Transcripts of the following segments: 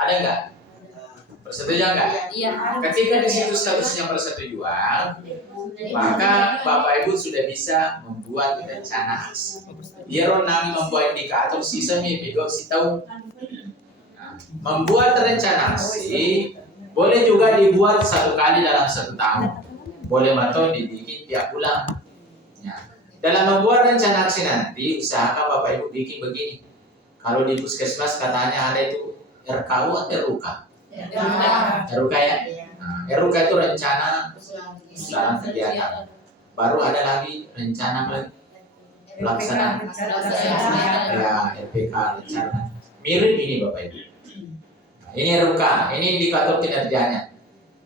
Ada nggak? Persetujuan nggak? Iya. Ketika di situ statusnya persetujuan, maka Bapak Ibu sudah bisa membuat rencana aksi. Biar nami membuat indikator sisa mimpi si tahu. Membuat rencana aksi boleh juga dibuat 1 kali dalam 1 tahun. Boleh atau dibikin tiap bulan. Ya. Dalam membuat rencana aksi nanti, usahakan Bapak Ibu bikin begini. Kalau di puskesmas katanya ada itu RKU atau RUK? RUK ya? Nah, RUK itu rencana usaha kegiatan. Baru ada lagi rencana pelaksanaan. Ya, RPK rencana. Mirip ini Bapak Ibu. Nah, ini RUK, ini indikator kinerjanya.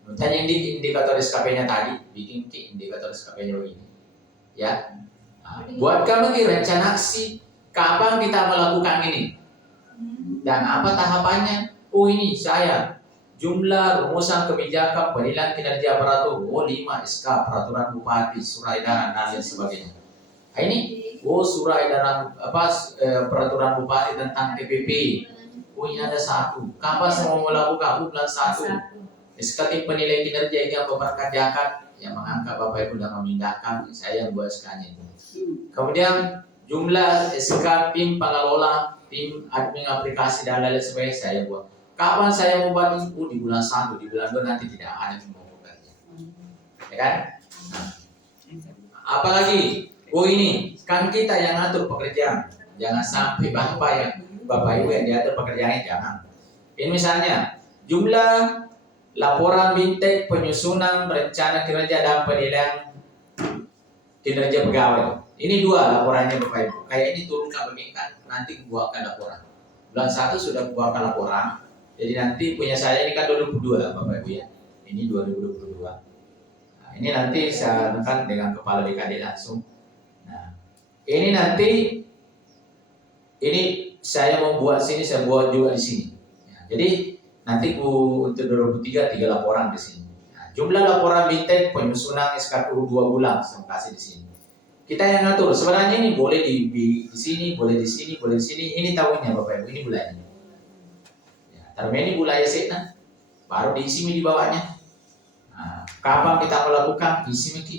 Misalnya indikator SKP-nya tadi, bikin indikator SKP-nya begini. Ya. Nah, buat kamu rencana aksi, kapan kita melakukan ini? Dan apa tahapannya? Oh ini saya jumlah rumusan kebijakan penilaian kinerja aparatur 5 SK peraturan bupati surat edaran dan lain sebagainya. Nah, ini surat edaran peraturan bupati tentang TPP. Oh ini ada 1. Kapan semua melakukan bulan 1? SK penilaian kinerja yang memperkerjakan yang mengangkat Bapak Ibu dan memindahkan saya yang buat SK-nya itu. Kemudian jumlah SK tim pengelola, tim admin aplikasi dan lain sebagainya saya buat. Kapan saya membuat itu? Di bulan 1, di bulan 2 nanti tidak ada yang mau bekerja. Ya kan? Nah. Apalagi, ini kan kita yang ngatur pekerjaan. Jangan sampai Bapak Ibu yang diatur pekerjaannya, jangan. Ini misalnya jumlah laporan bintek penyusunan rencana kinerja dan penilaian kinerja pegawai. Ini 2 laporannya Bapak Ibu. Kayak ini turun ke bagikan, nanti buatkan laporan. Bulan 1 sudah buatkan laporan. Jadi nanti punya saya ini kan 2022 Bapak Ibu ya. Ini 2022. Nah, ini nanti saya akan dengan kepala BKD langsung. Nah, ini nanti saya membuat sini, saya buat juga di sini. Ya, jadi nanti untuk 2023 3 laporan di sini. Nah, jumlah laporan bintek penyusunan SKPU 2 bulan saya kasih di sini. Kita yang ngatur. Sebenarnya ini boleh di sini, boleh di sini, boleh di sini. Ini tahunnya Bapak Ibu, ini bulannya. Ya, terus ini bulannya sena, baru diisi di bawahnya. Nah, kapan kita melakukan isi miki?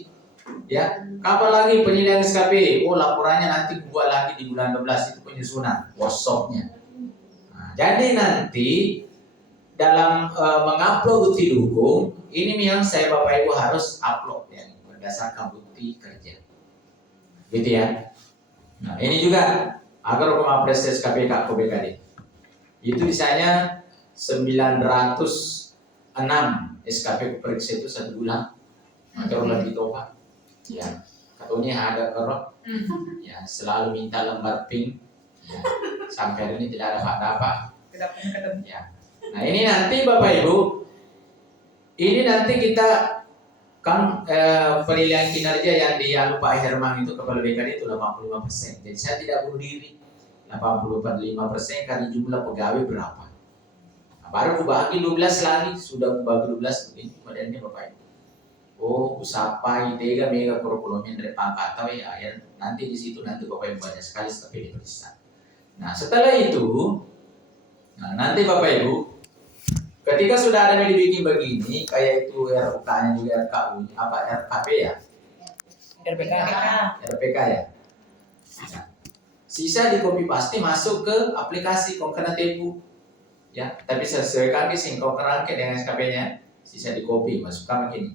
Ya, kapan lagi penilaian SKP? Laporannya nanti buat lagi di bulan 12 itu penyusunan workshopnya. Nah, jadi nanti dalam mengupload bukti dukung ini yang saya Bapak Ibu harus upload ya berdasarkan bukti kerja, gitu ya. Nah ini juga agar hukum apresiasi KPK BKD itu misalnya 906 SKP periksa itu 1 bulan atau lebih toka ya katanya ada kerok ya selalu minta lembar pink ya, sampai hari ini tidak ada apa ya. Nah ini nanti Bapak Ibu, ini nanti kita kan penilaian kinerja yang dialih Pak Herman itu kepala BKD itu 85%. Jadi saya tidak bunuh diri 85% kali jumlah pegawai berapa. Nah, baru kubagi 12 lagi, sudah kubagi 12 begini modelnya Bapak Ibu. Usapai 3 mega kurikulum dari pangkat atau ya nanti di situ nanti Bapak Ibu banyak sekali seperti diperiksa. Nah setelah itu, nanti Bapak Ibu ketika sudah ada yang dibikin begini, kayak itu RUK-nya juga RKU, apa RKP ya? RPK ya. Nah, sisa di copy paste masuk ke aplikasi Konkret Tebu, ya. Tapi sesuaikan di sini Konkret dengan SKP-nya, sisa di copy masukkan begini.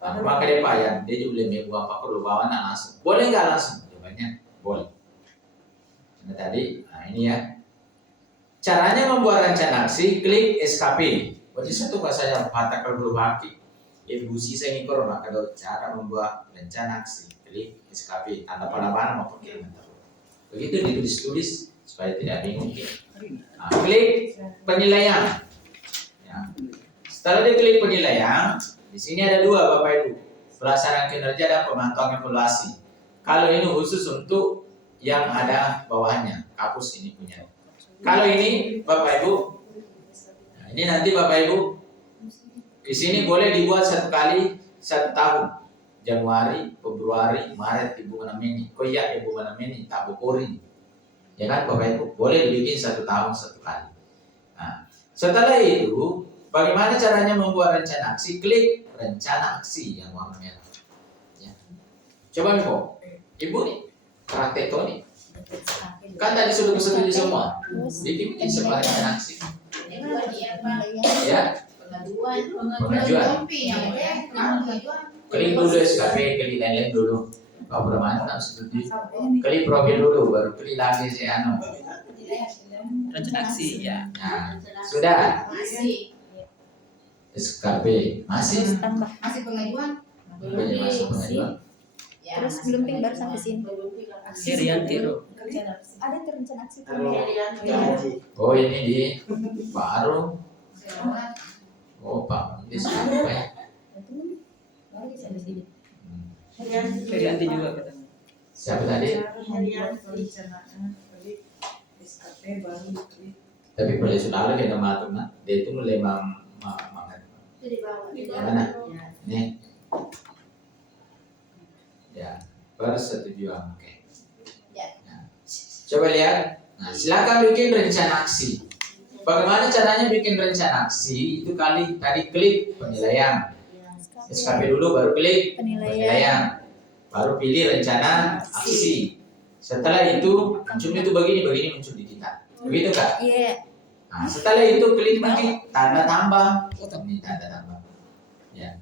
Nah, maka dia Pak ya, dia juga boleh buat apa perlu bawa langsung. Boleh nggak langsung? Jawabannya boleh. Nah tadi, ini ya. Caranya membuat rencana aksi, klik SKP. Jadi satu bahasanya kata kalau belum haki. Ibu sisa ngikor maka kalau cara membuat rencana aksi, klik SKP. Tanda panah mau pakai begitu ditulis-tulis supaya tidak bingung. Nah, klik penilaian. Ya. Setelah diklik penilaian, di sini ada 2 Bapak Ibu, pelaksanaan kinerja dan pemantauan evaluasi. Kalau ini khusus untuk yang ada bawahnya, kapus ini punya. Kalau ini Bapak Ibu, nah ini nanti Bapak Ibu di sini boleh dibuat 1 kali 1 tahun, Januari, Februari, Maret, Ibu Menamini, Koyak Ibu Menamini, tak bukurin, ya kan Bapak Ibu, boleh dibikin 1 tahun 1 kali. Nah, Setelah itu, bagaimana caranya membuat rencana aksi? Klik rencana aksi yang warna merah. Ya. Coba Miko, ibu nih, praktek tuh nih. Kan tadi sudah setuju semua. Bikin semua rencana aksi. Ya. Pengajuan. Klik dulu SKP, klik lain-lain dulu. Kalau bermanfaat setuju. Klik profil dulu, baru klik lagi anu. Rencana aksi ya. Nah, sudah. SKP masih pengajuan. belum masuk pengajuan. Terus belum ting baru sampai sini. Rian Tiro. Ada rencana aksi Oh ini di baru. Oh Pak, ini siapa ya? Rian juga katanya. Siapa tadi? Tapi boleh sudah ada nama tuh nak. Dia itu mulai mana? Nih. Ya, persetujuan. Oke. Nah, coba lihat. Nah, silakan bikin rencana aksi. Bagaimana caranya bikin rencana aksi? Itu tadi klik penilaian. SKP dulu, baru klik penilaian. Baru pilih rencana aksi. Setelah itu munculnya itu begini muncul di kita. Begitu Kak? Iya. Nah, setelah itu klik lagi tanda tambah. Ini tanda tambah. Ya.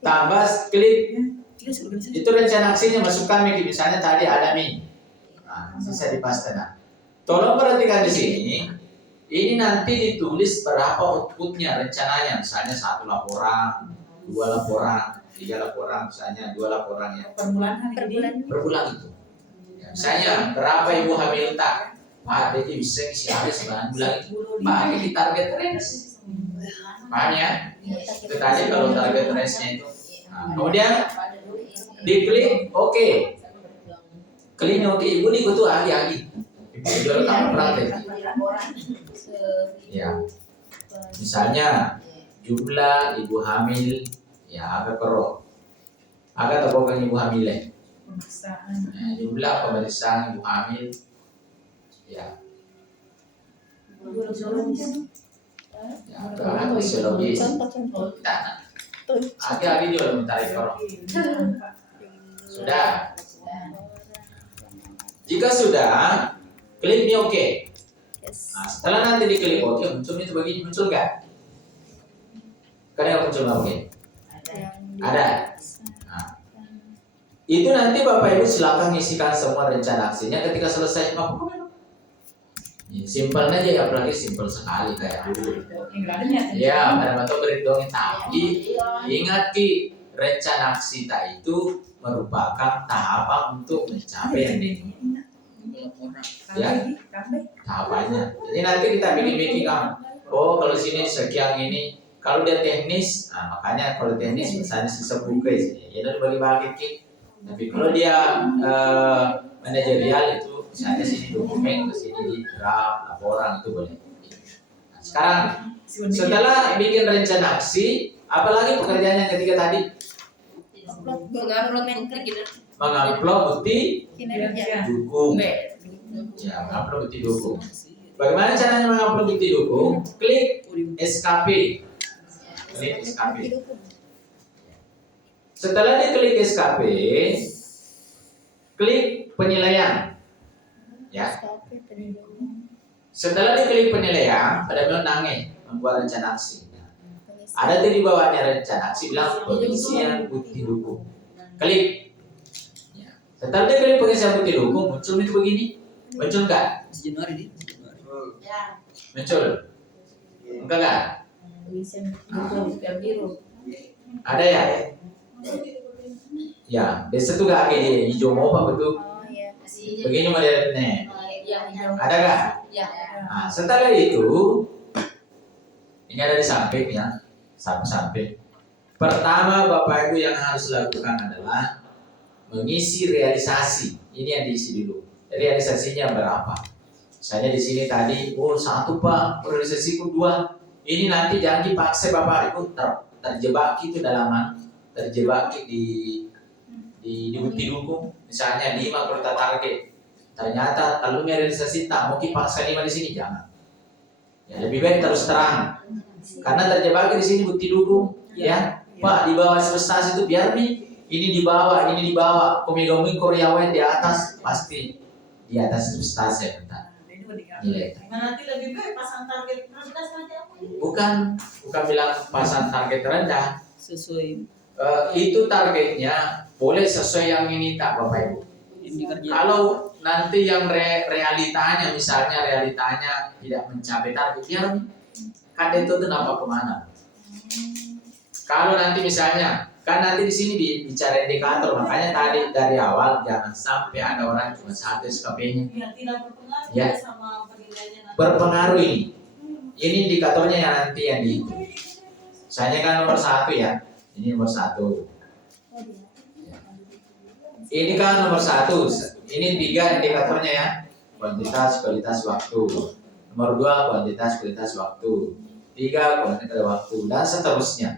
Tambah klik. Itu rencana aksinya masukkan Miki. Misalnya tadi ada Mi. Nah, bisa dipaste. Nah, tolong perhatikan di sini. Ini nanti ditulis berapa outputnya rencananya. Misalnya 1 laporan, 2 laporan, 3 laporan, misalnya 2 laporan ya. Per Per bulan itu. Ya, misalnya berapa ibu hamil tak? Pak, jadi bisa isi habis 9 bulan itu. Pak, ini target range. Paham ya? Itu tadi kalau target range-nya itu. Nah, kemudian diklik oke. Klik oke. Ibu nih butuh ahli-ahli. Ibu jual kamu praktek. Ya. Misalnya jumlah ibu hamil ya agak kerok. Agak terbukan ibu hamil ya. Jumlah pemeriksaan ibu hamil ya. Ya, agak fisiologis. Ada video yang mencari korok. Sudah. Jika sudah, klik ini oke. Nah, setelah nanti diklik oke, muncul itu begini, muncul nggak? Kan yang muncul nggak oke? Ada. Nah, itu nanti Bapak Ibu silakan ngisikan semua rencana aksinya ketika selesai. Simpel aja ya, apalagi simpel sekali kayak dulu. Ya, pada waktu berhitung tapi ingat Ki, rencana aksi tak itu merupakan tahapan untuk mencapai yang diinginkan. Ya, tahapannya. Jadi nanti kita bikin kan. Oh, kalau sini sekian ini, kalau dia teknis, nah makanya kalau teknis misalnya sistem buka ya udah dibagi-bagi Ki. Tapi kalau dia manajerial itu misalnya sini dokumen, ke sini di draft, laporan itu boleh. Nah, sekarang setelah bikin rencana aksi, apalagi pekerjaannya ketika tadi mengupload bukti dukung. Ya, mengupload bukti dukung. Bagaimana caranya mengupload bukti dukung? Klik SKP. Klik SKP. Setelah diklik SKP, klik penilaian. Ya. Setelah diklik penilaian, pada menangis membuat rencana aksi. Ada di bawahnya rencana aksi bilang pengisian bukti dukung. Klik. Ya. Setelah diklik pengisian bukti dukung, muncul itu begini. Muncul nggak? Januari nih. Muncul. Enggak nggak? Ada ya? Ya, desa tuh gak kayak hijau mau apa betul? Begini modelnya. Ada nggak? Nah, setelah itu ini ada di samping ya, samping. Pertama Bapak Ibu yang harus lakukan adalah mengisi realisasi. Ini yang diisi dulu. Realisasinya berapa? Misalnya di sini tadi, 1 Pak, realisasiku 2. Ini nanti jangan dipaksa Bapak Ibu terjebak itu terjebak di bukti dukung. Misalnya 5 kalau kita target. Ternyata telurnya realisasi tak mungkin paksa 5 di sini, jangan. Ya, lebih baik terus terang. Karena terjebak di sini bukti dukung, ya. Pak, di bawah prestasi itu biar nih ini di bawah, ini di bawah. Komigoming Koreawan di atas pasti di atas prestasi ya, bentar. Nilai. Nanti lebih baik pasang target prioritas nanti apa? Bukan bilang pasang target rendah. Sesuai Itu targetnya boleh sesuai yang ini tak Bapak Ibu. yang dikerjakan. Kalau nanti yang realitanya misalnya realitanya tidak mencapai target, biar kan itu tuh nampak kemana. Kalau nanti misalnya kan nanti di sini bicara indikator, makanya tadi dari awal jangan sampai ada orang cuma satu SKP-nya. Ya, tidak berpengaruh Ya. sama penilaiannya nanti. Berpengaruh ini. Ini indikatornya yang nanti yang dihitung. Misalnya kan nomor 1 ya. Ini nomor 1. Ini kan nomor 1. Ini 3 indikatornya ya. Kuantitas, kualitas, waktu. Nomor 2 kuantitas, kualitas, waktu. 3 kuantitas, waktu dan seterusnya.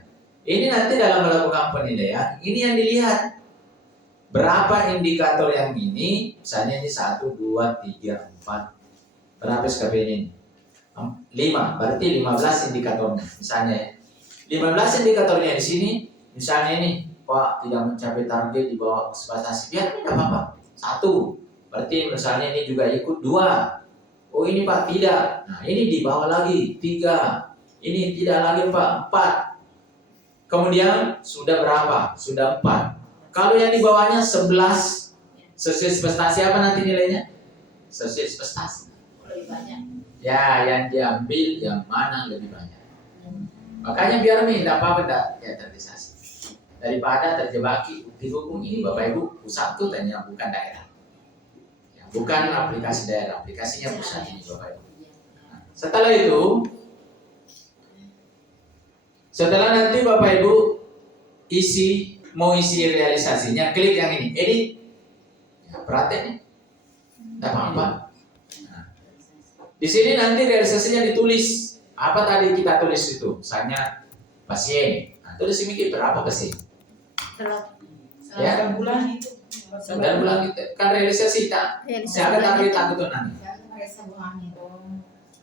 Ini nanti dalam melakukan penilaian, ini yang dilihat. Berapa indikator yang ini? Misalnya ini 1, 2, 3, 4. Berapa SKP ini? 5. Berarti 15 indikatornya. Misalnya ya. 15 indikatornya di sini. Misalnya ini, Pak tidak mencapai target di bawah ekspektasi. Biar tidak apa-apa. 1. Berarti misalnya ini juga ikut 2. Oh ini Pak tidak. Nah ini di bawah lagi 3. Ini tidak lagi Pak 4. Kemudian sudah berapa? Sudah 4. Kalau yang di bawahnya 11 sesuai ekspektasi apa nanti nilainya? Sesuai ekspektasi. Lebih banyak. Ya, yang diambil yang mana lebih banyak. Makanya biar tidak apa-apa tidak teatralisasi. Daripada terjebaki di hukum ini Bapak Ibu pusat itu tanya bukan daerah. Ya, bukan aplikasi daerah, aplikasinya pusat ini Bapak Ibu. Nah, setelah nanti Bapak Ibu mau isi realisasinya, klik yang ini, edit. Ya, perhatiin nih. Tidak apa-apa. Nah, di sini nanti realisasinya ditulis. Apa tadi kita tulis itu? Misalnya pasien. Nah, tulis ini berapa pasien? Ya. Dalam bulan itu. Dan bulan kita kan realisasi tak. Saya akan target aku tuh nanti.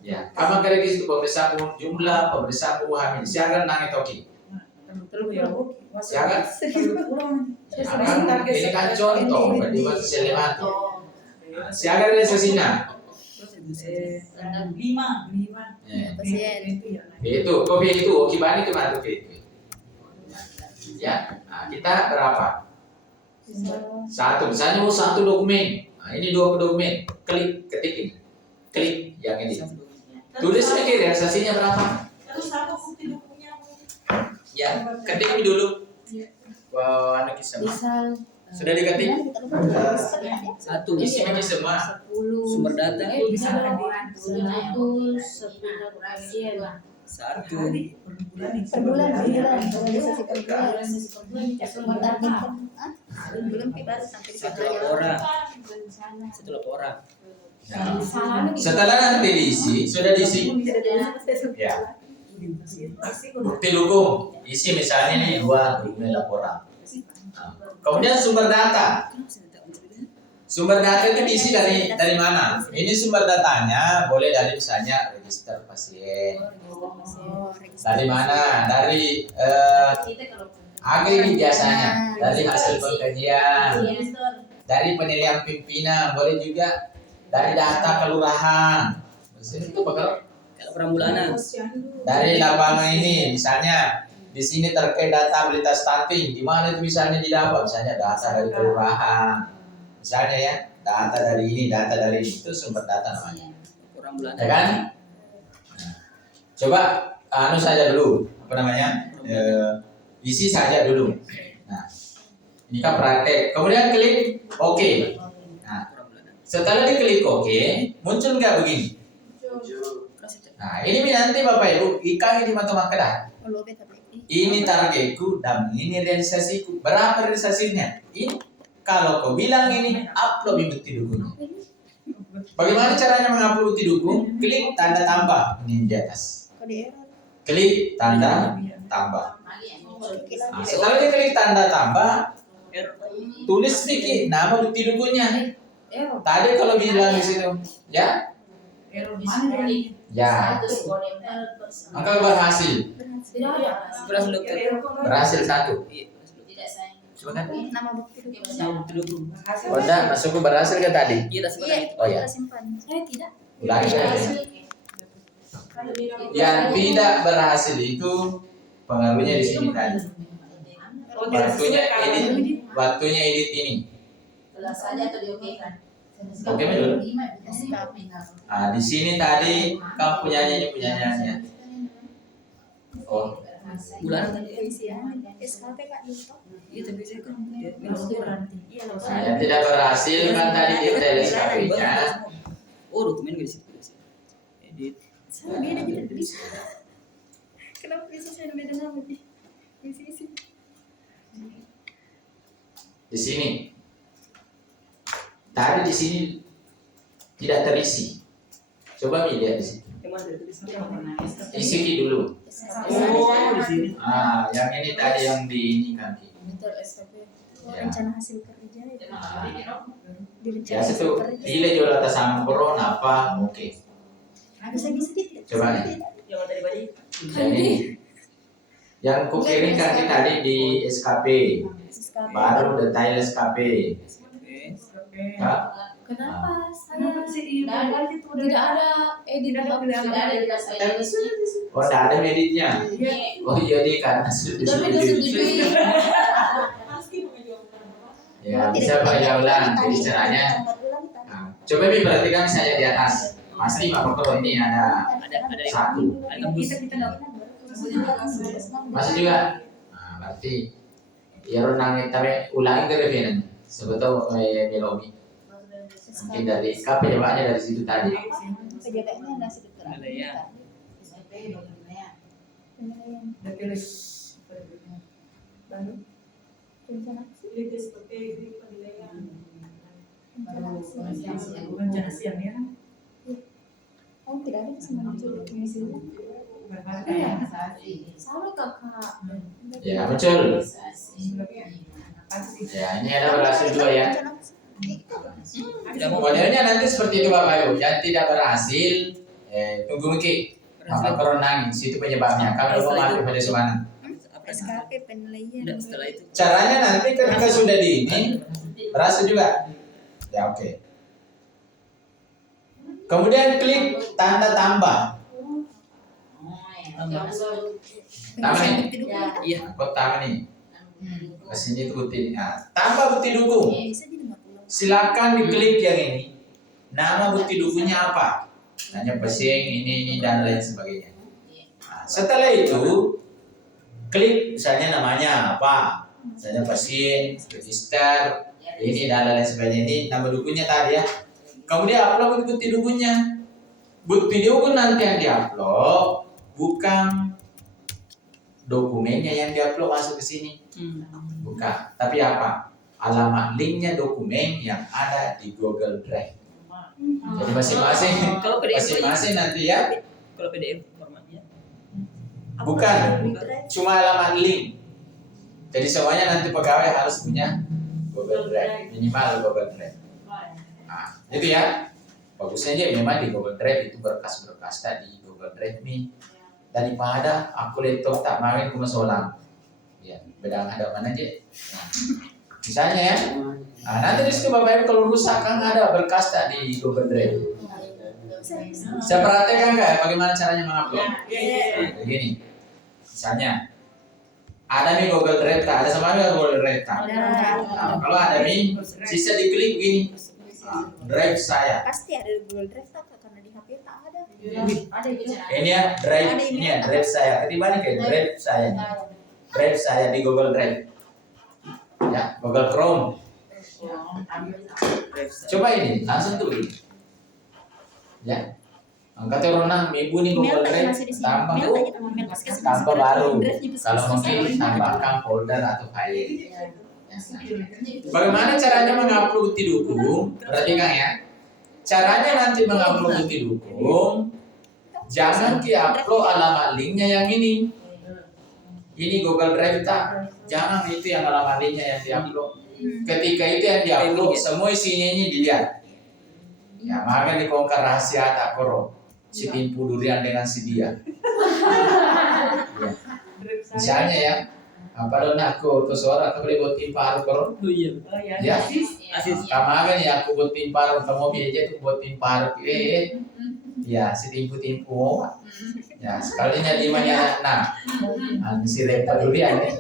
Ya, kamu kira gitu pemeriksaan jumlah pemeriksaan hamil. Siaga nang itu oke. Siaga. Ini kan contoh, berarti masih selemati. Siaga realisasinya. 5. Ya. Pasien. Itu, kopi itu, oke bani itu mantu itu. Ya, nah, kita berapa? 1, misalnya mau 1 dokumen. Nah, ini 2 dokumen. Klik, ketik ini. Klik yang ini. Tulis lagi realisasinya berapa? Terus apa bukti dukungnya? Ya, ketik ini dulu. Wah, anak kisah. Misal Sudah diketik? 1 Isi ini semua. 10 sumber data Bisa hadir. 100 10 pasien 1 per bulan realisasi per bulan sumber target kan belum tiba sampai satu situ laporan satu laporan Nah, setelah nanti diisi, sudah diisi. Ya. Bukti dukung, isi misalnya ini 2 dokumen laporan. Nah, kemudian sumber data. Sumber data itu diisi dari mana? Ini sumber datanya boleh dari misalnya register pasien. Dari mana? Dari agri biasanya, dari hasil pengkajian, dari penilaian pimpinan, boleh juga dari data kelurahan. Itu bakal kalau perambulan dari lapangan ini, misalnya di sini terkait data berita stunting, di mana itu misalnya didapat, misalnya data dari kelurahan, misalnya ya, data dari ini, data dari ini, itu sumber data namanya, perambulan ya kan? Nah, coba anu saja dulu, apa namanya, isi saja dulu. Nah, ini kan praktek. Kemudian klik OK. Nah, setelah diklik OK, muncul nggak begini? Nah, ini nanti Bapak Ibu, ikan di mata dah. Ini targetku dan ini realisasiku. Berapa realisasinya? Ini kalau kau bilang ini upload bukti dukungnya. Bagaimana caranya mengupload bukti dukung? Klik tanda tambah ini di atas. Klik tanda tambah. Nah, setelah diklik tanda tambah, tulis sedikit nama bukti dukungnya. Tadi kalau bilang di situ, ya Error mana nih? Ya, Status modem. engkau berhasil. Berhasil dokter. Berhasil satu. Iya, berhasil dokter. Tidak sayang. Coba kan? Nama bukti dokumen. Nah, bukti dulu. Oh, enggak, masukku berhasil ke tadi. Iya, tas Iya, itu. Oh, ya. kita simpan. Tidak. Ulangi lagi. Yang tidak berhasil itu pengaruhnya di sini tadi. Waktunya edit ini. Telah saja atau diokekan. Oke, dulu. Nah, di sini tadi kamu punyanya. Oh, Bulanan tadi. SKP Kak lupa. Iya, tapi saya kan minus kurang. Iya, nah, yang tidak berhasil kan tadi di TLSKP-nya. Oh, dokumen gak di situ. Edit. Sama beda kita bisa. Kenapa bisa saya beda nama sih? Isi. Di sini. Tadi di sini tidak terisi. Coba lihat di sini. Isi dulu. Oh, di sini. Ah, yang ini tadi yang di ini kan. Betul SKP. Rencana hasil kerja itu. Di rencana Ya, hasil itu kerja. pilih jual atas sama corona apa? Oke. Bisa sedikit. Coba nih. Yang tadi Pak. Yang ini. Yang kukirim kan tadi di SKP. SKP. Baru detail SKP. Ya. Kenapa Kenapa sih? tidak ada edit tidak ada di tas saya di sini. Oh, tidak ada editnya. Oh iya, dia karena sudah Tapi disetujui. Ya, bisa Pak ulang. Jadi caranya. Nah, coba Bi perhatikan saya di atas. Pasti Pak Dokter ini ada satu. Ada tembus. Masih juga. Nah, berarti ya renang tapi ulangi ke reviewnya. Sebetulnya Melomi. Mungkin dari penyebabnya dari situ tadi. Penjagaannya nasi dokter. Penilaian. Penilaian. Baru Rencana aksi. rencana siang ya. Oh, tidak ada kesamaan mengisi. Sama kakak. Ya, muncul. Ya, ini ada berhasil juga ya. Tidak mau. Modelnya nanti seperti itu Bapak Ibu. Yang tidak berhasil, tunggu mungkin. Apa kerenang, situ penyebabnya. Kami mau mati pada semana. Apa SKP penilaian. Tidak, setelah itu. Caranya nanti ketika sudah di ini, berhasil juga. Ya, oke. Kemudian klik tanda tambah. Tambah nih. Iya. Kok tambah nih? Kesini tuh bukti. Nah, tambah bukti dukung. Bisa di 50. Silakan diklik yang ini. Nama bukti dukungnya apa? Hanya pasien ini dan lain sebagainya. Nah, setelah itu klik misalnya namanya apa? Misalnya pasien, register, ini dan lain sebagainya. Ini nama dukungnya tadi ya. Kemudian upload bukti dukungnya. Bukti dukung nanti yang diupload bukan dokumennya yang diupload masuk ke sini. Bukan, tapi apa? Alamat linknya dokumen yang ada di Google Drive. Jadi masing-masing Kalau PDF masing-masing nanti ya, Kalau PDF formatnya. bukan cuma alamat link. Jadi semuanya nanti pegawai harus punya Google Drive, minimal Google Drive. Nah, itu ya. Bagusnya aja memang di Google Drive itu berkas-berkas tadi Google Drive nih. Daripada aku laptop tak main ke masalah. Ya, beda ada mana aja. Nah, misalnya ya. Nah, nanti di situ Bapak Ibu kalau rusak kan ada berkas tadi di Google Drive. Saya perhatikan nggak ya bagaimana caranya mengupload? Nah, begini. Misalnya ada nih Google Drive tak ada sama nggak Google Drive tak? Nah, kalau ada nih sisa diklik begini. Nah, drive saya. Pasti ada di Google Drive tak karena di HP tak ada. Ada bicara. Ini ya drive, ini ya drive saya. Ketimbang kayak drive saya. Drive saya di Google Drive. Ya, Google Chrome. Coba ini langsung tuh ini. Ya. Angkat renang minggu nih Google Drive tambah tambah baru. Kalau mungkin tambahkan folder atau file. Ya. Bagaimana caranya mengupload bukti dukung? Perhatikan ya. Caranya nanti mengupload bukti dukung, jangan upload alamat linknya yang ini. Ini Google Drive tak. Jangan itu yang alamat linknya yang diupload. Ketika itu yang diupload, semua isinya ini dilihat. Ya, maka dikongkar rahasia tak koro. Si timpu durian dengan si dia. Ya. Misalnya ya, apa dong aku tuh suara aku beli buat timpar koro. Oh iya. Ya, Asis. kamagan ya aku buat timpar untuk mobil aja tuh buat timpar. Ya, si timpu-timpu. Ya, sekalinya di mana nah, si lempar durian ya.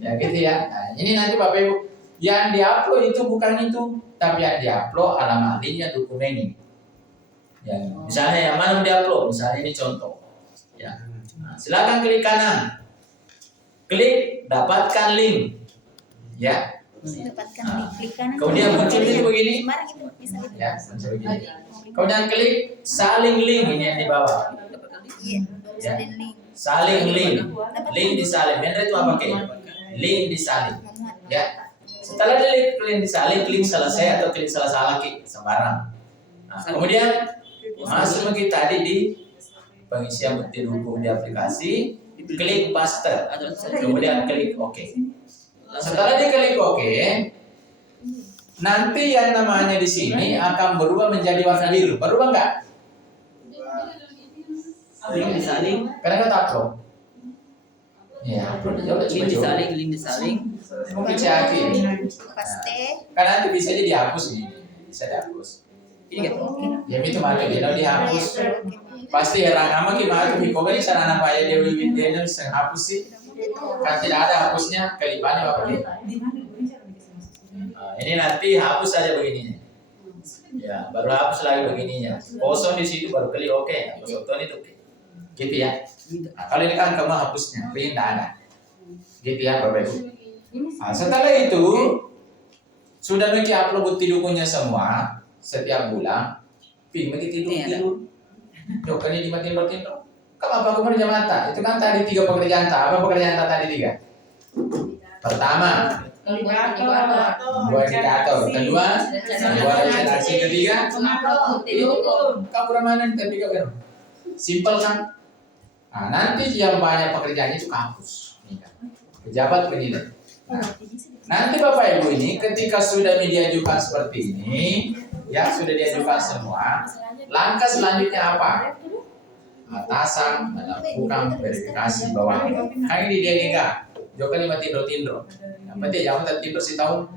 Ya gitu ya. Nah, ini nanti Bapak Ibu yang diupload itu bukan itu, tapi yang diupload alamat linknya dokumen ini. Ya, misalnya yang mana yang diupload, misalnya ini contoh. Ya, nah, silakan klik kanan, klik dapatkan link. Ya, Dapatkan link, klik kanan. kemudian muncul itu begini. Mari kita bisa gitu. Ya, muncul begini. Kemudian klik saling link ini yang di bawah. Iya, Ya. salin link. Saling link, link disalin. Benar itu apa ke? Link disalin. Memuat. Ya, setelah klik disalin, klik selesai atau klik salah ki sembarang. Nah, kemudian masuk lagi tadi di pengisian bukti dukung di aplikasi, klik paste, kemudian klik OK. Setelah diklik OK, nanti yang namanya di sini akan berubah menjadi warna biru. Berubah enggak? Link disaling. Karena kan upload. Ya, upload aja udah Link coba-coba. disaling, link disaling. Mungkin caki. Paste. Kan nanti bisa jadi dihapus nih, bisa dihapus. Ini kan. Ya itu mati dia dihapus. Pasti heran ama gimana tuh kok ini sarana apa ya dia bisa hapus sih? Kan tidak ada hapusnya, kelipannya apa dia? Nah, ini nanti hapus saja begininya. Ya, baru hapus lagi begininya. Kosong di situ baru klik oke. Hapus foto itu oke. Gitu ya. Nah, kalau ini kan kamu hapusnya, ini tidak ada. Gitu ya Bapak Ibu. Nah, setelah itu sudah Miki upload bukti dukungnya semua setiap bulan. Ping Miki tidur. Yuk kan ini tidur. Kamu apa pekerja mata? Itu kan tadi 3 pekerjaan tak. Apa pekerjaan tak tadi 3? Pertama, buat indikator. Kedua, buat registrasi. Ketiga, kamu mana yang ketiga kan? Simpel kan? Nah, nanti yang banyak pekerjaan itu kampus. Pejabat penilai. Nanti Bapak Ibu ini ketika sudah diajukan seperti ini, ya sudah diajukan semua, langkah selanjutnya apa? Atasan melakukan verifikasi bawah. Kan ini dia enggak. Joko lima tindro. Yang penting jangan tidur si tahun.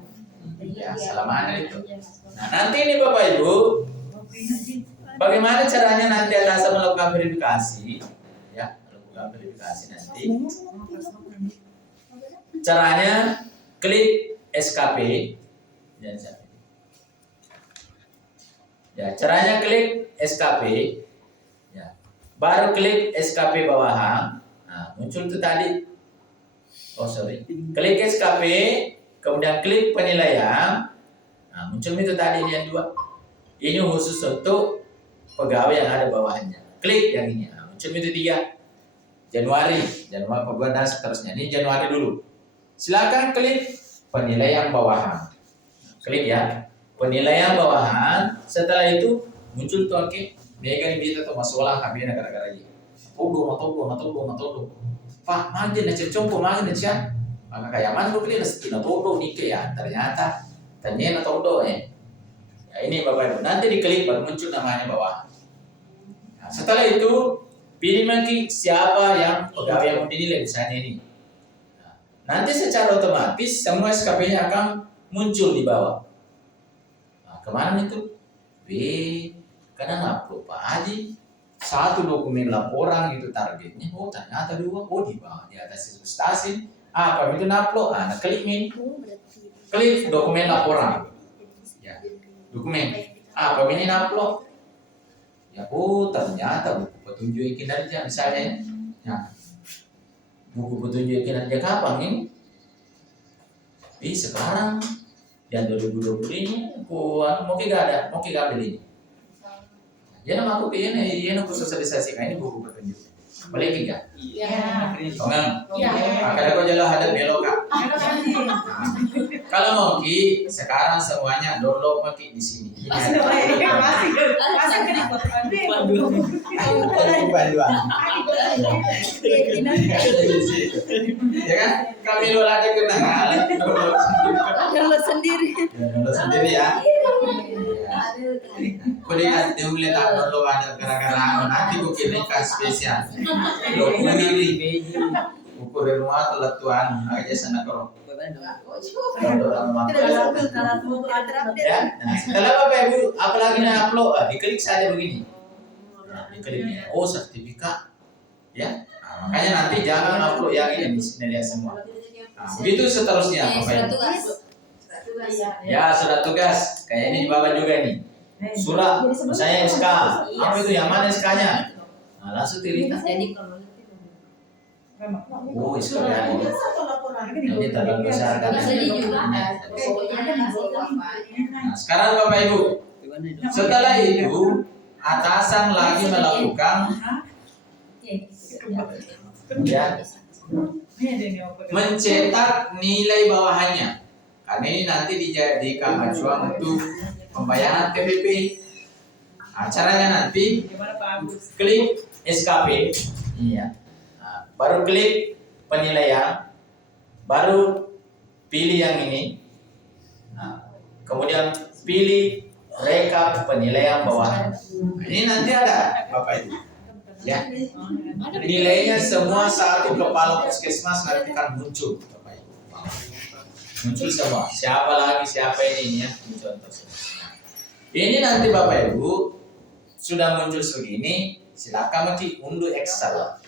Ya, selama itu. Nah, nanti ini Bapak Ibu, bagaimana caranya nanti atasan melakukan verifikasi? Ya, melakukan verifikasi nanti. Caranya klik SKP. Ya, caranya klik SKP. Ya. Baru klik SKP bawahan. Nah, muncul itu tadi. Klik SKP, kemudian klik penilaian. Nah, muncul itu tadi ini yang 2. Ini khusus untuk pegawai yang ada bawahnya. Klik yang ini. Nah, muncul itu 3. Januari, Februari dan seterusnya. Ini Januari dulu. Silakan klik penilaian bawahan. Klik ya. Penilaian bawahan. Setelah itu muncul tuh oke. Mereka ini bisa tuh masalah kami negara-negara ini. Matodo. Pak, makin na cecongko, makin na siya. Maka kaya man ko kili na todo ni kaya ternyata tanya na todo ya. Ini Bapak Ibu. Nanti diklik baru muncul namanya bawah. Nah, setelah itu pilih lagi siapa yang pegawai yang mau dinilai misalnya ini. Nanti secara otomatis semua SKP-nya akan muncul di bawah. Nah, kemana itu? Karena ngupload Pak Haji 1 dokumen laporan itu targetnya. Oh ternyata 2. Oh di bawah di atas stasiun. Apa itu ngupload? Nah, klik ini. Klik dokumen laporan. Ya, dokumen. Apa ini ngupload? Ya, oh ternyata buku petunjuk kinerja misalnya. Ya. Buku petunjuk kinerja kapan ini? Sekarang yang 2020 ini mau gak beli ini. Ya nama aku ini aku sosialisasikan ini buku petunjuk. Boleh enggak? Iya. Enggak. Iya. Makanya aku jalan hadap belok Kak. Kalau mau Ki, sekarang semuanya download mau Ki di sini. Ini ada. Panduan. Ya kan? Kami dulu ada kenangan. Download sendiri. Download sendiri ya. Kau dia mulai tak perlu ada gara-gara nanti kau kirimkan spesial. Lo ini ukur rumah telah tuan aja sana kau. Ya, nah, setelah Bapak Ibu apalagi yang upload, diklik saja begini. Nah, diklik ini, oh sertifikat, ya. Nah, makanya nanti jangan upload yang ini di sini lihat semua. Nah, begitu seterusnya Bapak Ibu. Ya, surat tugas. Kayak ini di bawah juga nih. Surat, misalnya SK. Apa itu yang mana SK-nya? Nah, langsung dilihat. Oh, SK yang ini. Ini terlalu besar kan? Nah, sekarang Bapak Ibu, setelah itu atasan lagi melakukan ya, mencetak nilai bawahannya. Karena ini nanti dijadikan acuan untuk pembayaran PPP. Caranya nanti klik SKP, iya. Nah, baru klik penilaian, baru pilih yang ini. Nah, kemudian pilih rekap penilaian bawahan. Nah, ini nanti ada Bapak Ibu. Ya, nilainya semua satu kepala puskesmas nanti akan muncul Bapak Ibu. Muncul semua. Siapa ini ya? Contoh. Ini nanti Bapak Ibu sudah muncul segini, silakan nanti unduh Excel.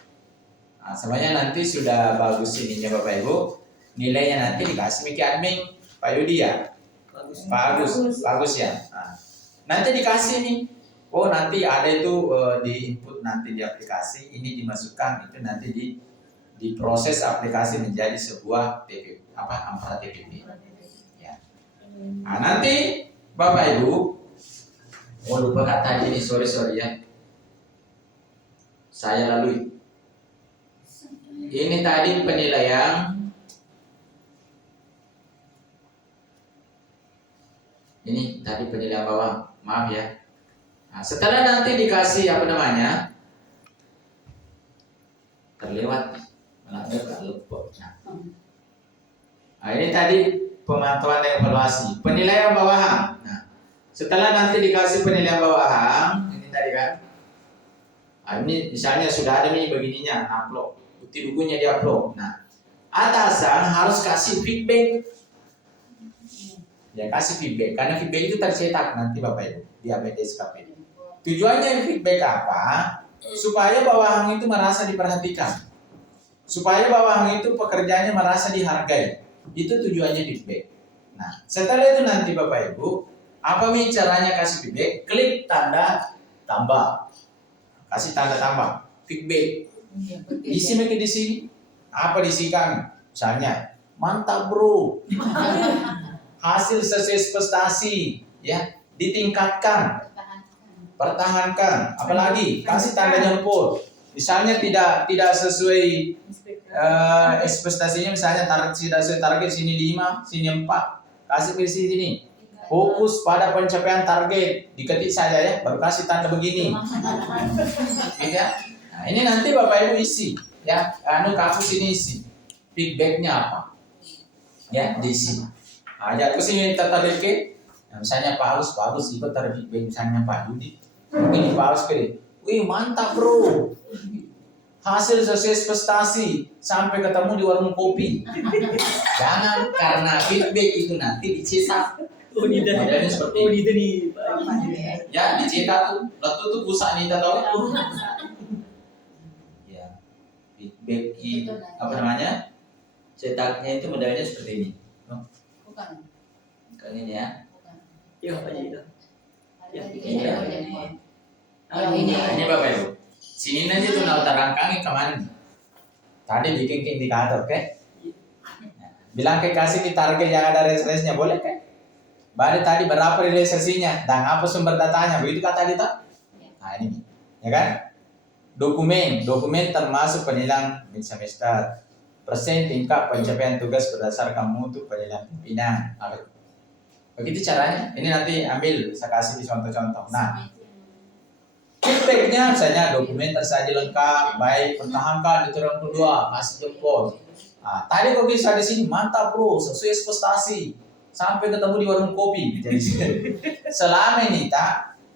Nah, semuanya nanti sudah bagus ininya Bapak Ibu. Nilainya nanti dikasih Miki admin Pak Yudi ya. Bagus ya. Nah, nanti dikasih nih. Oh nanti ada itu di input nanti di aplikasi ini dimasukkan itu nanti diproses aplikasi menjadi sebuah TPP ampara TPP. Ya. Nah, nanti Bapak Ibu, lupa kata ini sorry ya. Saya lalui. Ini tadi penilaian. Ini tadi penilaian bawah. Maaf ya. Nah, setelah nanti dikasih terlewat nah, ini tadi pemantauan dan evaluasi penilaian bawahan. Nah, setelah nanti dikasih penilaian bawahan ini tadi kan, nah, ini misalnya sudah ada nih begininya upload, bukti bukunya di upload. Nah, atasan harus kasih feedback. Ya kasih feedback karena feedback itu tercetak nanti Bapak Ibu di APDSKP. Tujuannya feedback apa? Supaya bawahan itu merasa diperhatikan. Supaya bawahan itu pekerjaannya merasa dihargai. Itu tujuannya feedback. Nah, setelah itu nanti Bapak Ibu, apa nih caranya kasih feedback? Klik tanda tambah. Kasih tanda tambah. Feedback. Isi di sini. Apa diisikan? Misalnya, mantap bro. Hasil sesuai ekspektasi, ya, ditingkatkan. Pertahankan, apalagi kasih tanda jempol. Misalnya tidak sesuai ekspektasinya, misalnya tidak sesuai target sini 5, sini 4, kasih ke sini. Fokus pada pencapaian target, diketik saja ya, baru kasih tanda begini. Ya. Nah, ini nanti Bapak Ibu isi, ya, kasus ini isi. Feedbacknya apa? Ya, diisi. Aja aku sini tata deke. Misalnya Pak Agus bagus, ikut taruh feedback misalnya Pak Yudi. Mungkin Pak Agus kiri, wih mantap bro, hasil sesuai ekspektasi sampai ketemu di warung kopi. Jangan karena feedback itu nanti dicetak. Modelnya seperti ini. Ya dicetak tuh, letu tuh pusat nih tahu? Ya feedback itu cetaknya itu modelnya seperti ini. Bukan. Bukan ini ya. Iya apa itu? Ya, ini Bapak Ibu. Sini nanti tuh terangkangi kemana? Tadi bikin indikator, oke? Bilang ke kasih di target yang ada realisasinya boleh kan? Baru tadi berapa realisasinya dan apa sumber datanya, begitu kata kita? Nah ini, ya kan? Dokumen termasuk penilaian mid semester, persen tingkat pencapaian tugas berdasarkan mutu penilaian pimpinan. Begitu caranya. Ini nanti ambil, saya kasih di contoh-contoh. Nah, feedbacknya misalnya dokumen tersaji lengkap, baik pertahankan di kedua, kasih jempol. Nah, tadi kok bisa di sini mantap bro, sesuai ekspektasi. sampai ketemu di warung kopi. Jadi selama ini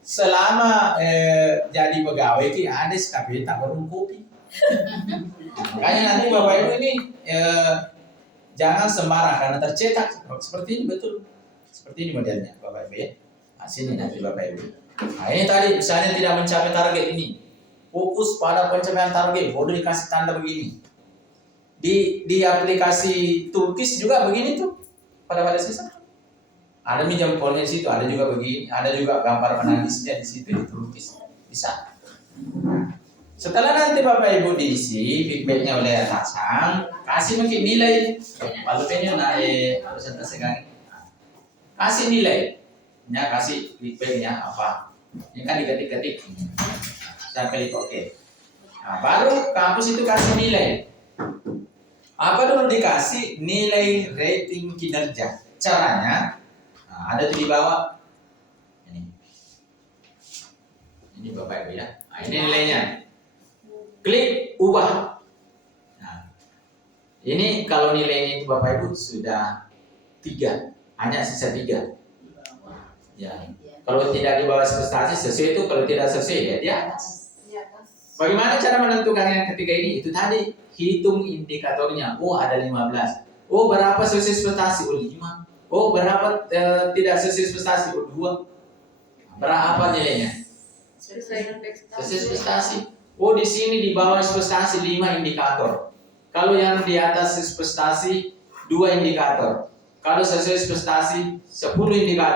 selama jadi pegawai ki ada SKP tak warung kopi. Makanya nanti Bapak Ibu ini jangan sembarang karena tercetak seperti ini, betul. Seperti ini modelnya Bapak Ibu ya. Nah, sini nanti Bapak Ibu. Nah, ini tadi misalnya tidak mencapai target ini. Fokus pada pencapaian target, boleh dikasih tanda begini. Di aplikasi Turkis juga begini tuh. Pada sisa. Ada jempolnya di situ, ada juga begini, ada juga gambar analisnya di situ di Turkis. Bisa. Setelah nanti Bapak Ibu diisi feedbacknya oleh atasan, kasih mungkin nilai. Lalu pengen presentasi kan. Kasih nilai. Ya, kasih feedbacknya apa. Ini kan diketik-ketik. Saya klik oke. Nah, baru kampus itu kasih nilai. Apa dulu dikasih? Nilai rating kinerja. Caranya, nah, ada di bawah. Ini Bapak Ibu ya. Nah, ini nilainya. Klik ubah. Nah, ini kalau nilainya itu Bapak Ibu sudah 3, hanya sisa 3. Ya. Kalau tidak di bawah prestasi sesuai itu, kalau tidak sesuai ya di atas. Bagaimana cara menentukan yang ketiga ini? Itu tadi, hitung indikatornya. Oh, ada 15. Oh, berapa sesuai prestasi? Oh, 5. Oh, berapa tidak sesuai prestasi? Oh, 2. Berapa nilainya? Sesuai prestasi. Oh, di sini di bawah prestasi 5 indikator. Kalau yang di atas prestasi 2 indikator. Kalau sesuai prestasi 10 indikator.